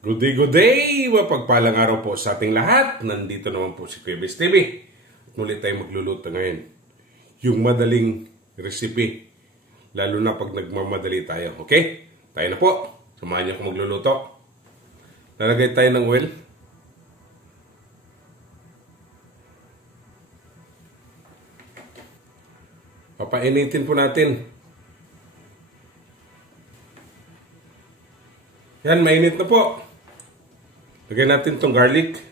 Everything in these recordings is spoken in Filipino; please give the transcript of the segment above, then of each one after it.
Good day! Mapagpalang araw po sa ating lahat. Nandito naman po si Kuya Bes TV. Muli tayo magluluto ngayon. Yung madaling recipe. Lalo na pag nagmamadali tayo. Okay? Tayo na po. Samahan niyo ako magluluto. Lalagay tayo ng oil. Papainitin po natin. Yan, mainit na po. Lagyan natin itong garlic.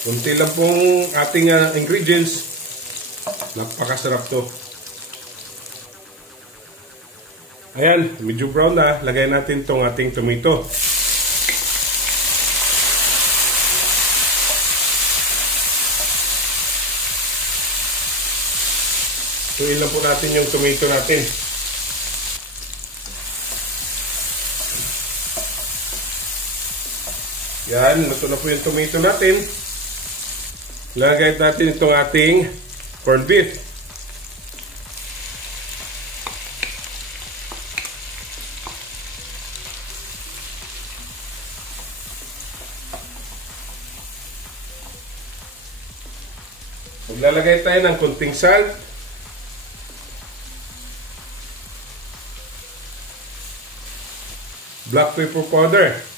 Kunti lang pong ating ingredients. Napakasarap to. Ayan, medyo brown na. Lagay natin itong ating tomato. Tuin lang po natin yung tomato natin. Yan, luto na po yung tomato natin. Lagay natin itong ating corned beef. Maglalagay tayo ng konting salt. Black pepper powder.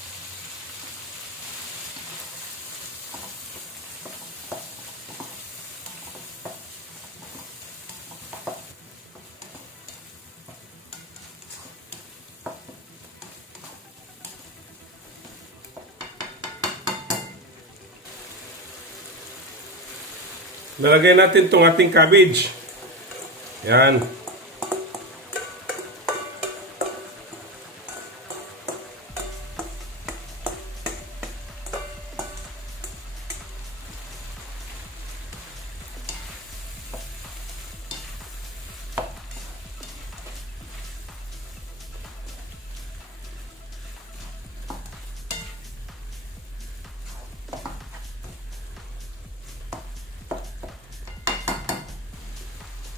Nalagay natin itong ating cabbage. Yan.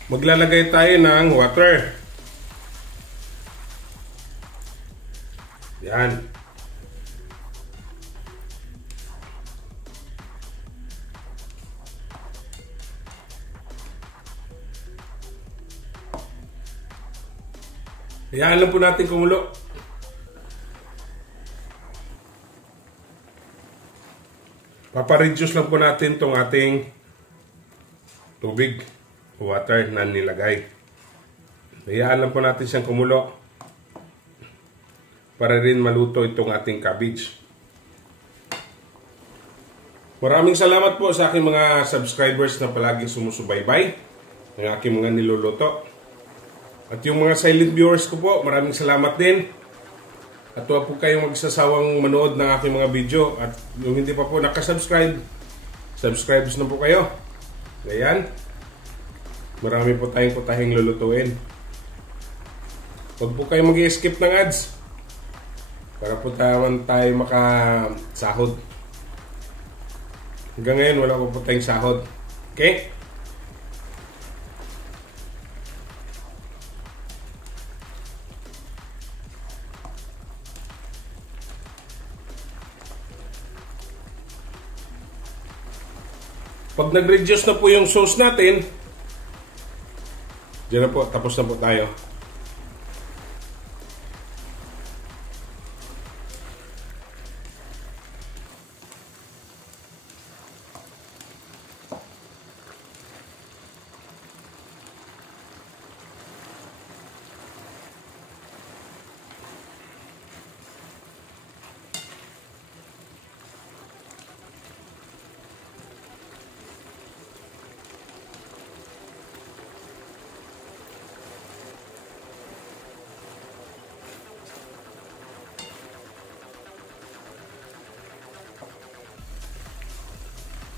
Maglalagay tayo ng water. Yan. Hayaan lang po natin kumulo. Papareduce lang po natin itong ating tubig. Water na nilagay. Hayaan lang po natin siyang kumulo para rin maluto itong ating cabbage. Maraming salamat po sa aking mga subscribers na palaging sumusubaybay ng aking mga niluluto. At yung mga silent viewers ko po, maraming salamat din. At huwag po kayong magsasawang manood ng aking mga video. At yung hindi pa po nakasubscribe, subscribe na po kayo. Ayan. Marami po tayong putahing lulutuin. Huwag po kayong mag-skip ng ads para po tayo makasahod. Hanggang ngayon wala po tayong sahod. Okay? Pag nag-reduce na po yung sauce natin, diyan na po, tapos na po tayo.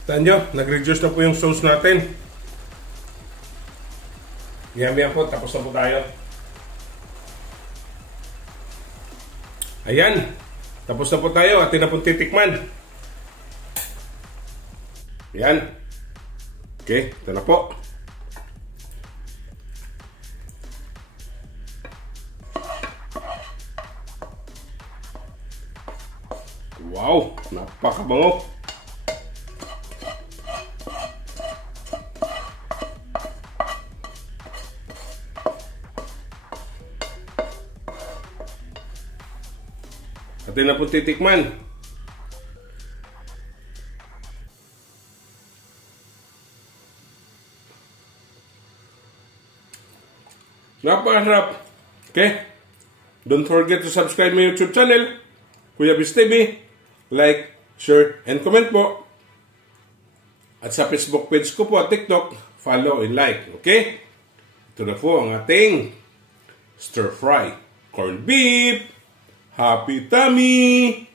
Taan nyo, nag-reduce na po yung sauce natin. Yan po, tapos na po tayo. Ayan, tapos na po tayo. Atin na po titikman. Yan. Okay, ito na po. Wow, napakabango. Atin na po titikman. Napakasarap. Okay? Don't forget to subscribe my YouTube channel, Kuya Biz TV. Like, share, and comment po. At sa Facebook page ko po at TikTok, follow and like. Okay? Ito na po ang ating stir-fry corned beef. Happy tummy!